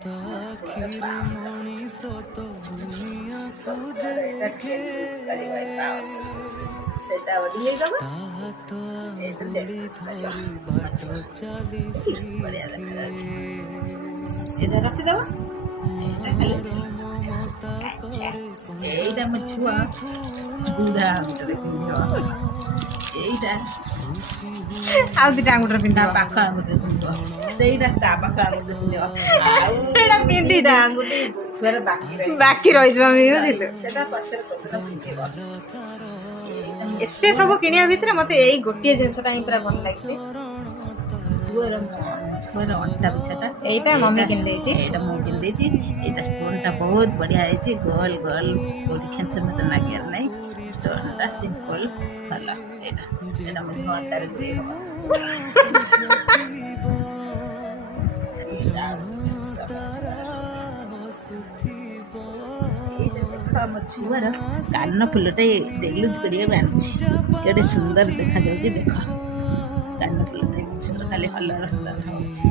आखिर मनीष तो दुनिया को देखे सेटा ओडी दबा ताहा तो अंगुली धरी बाट चली बढ़िया सीखे देखा जाচ্ছে এটা রাখতে দাও এটা খালি ममता करे এইটা আমার ছুয়া বুড়া আঙুলটা দেখুন এইটা ଆଉ ଦିଟା ଆଙ୍ଗୁଠିରେ ତା ପିନ୍ଧିବ ପାଖ ଆଙ୍ଗୁଠି ବୁଝିବ ସେଇଟା ତା ପାଖ ଆଙ୍ଗୁଠି ବୁଝିବ ଏଇଟା ପିନ୍ଧି ଦିଟା ଆଙ୍ଗୁଠି ଛୁଆର ବାକି ରହିବ ବାକି ରହିଯିବ ଆମେ ବୁଝିଲୁ ସେଟା ପଛରେ କୋଉଦିନ ବୁଝିବ ଏତେ ସବୁ କିଣିବା ଭିତରେ ମତେ ଏଇ ଗୋଟିଏ ଜିନିଷଟା ହିଁ ପୁରା ଭଲ ଲାଗିଛି। ଛୁଆର ଅଣ୍ଟା ପିଛାଟା ଏଇଟା ମମି କିଣିଦେଇଛି। ଏଇଟା ମୁଁ କିଣିଦେଇଛି। ଏଇଟା ଷ୍ଟୋନଟା ବହୁତ ବଢ଼ିଆ ହେଇଛି। ଗୋଲ ଗୋଲ କୋଉଠି ଖେଞ୍ଚ ମେଞ୍ଚ ଲାଗିବାର ନାହିଁ। ଷ୍ଟୋନଟା ସିମ୍ପଲ ଭଲ। ଏଇଟା ଏଇଟା ମୋ ଅଣ୍ଟାରେ ଦେଇହବ। ଆମ ଛୁଆର କାନ ଫୁଲଟେ ୟୁଜ୍ କରିବାକୁ ଆଣିଛି। କେଡ଼େ ସୁନ୍ଦର ଦେଖାଯାଉଛି ଦେଖ। କାନ ଫୁଲଟା ଛୁଆର ଖାଲି ହଲର ହଲର ହେଉଛି।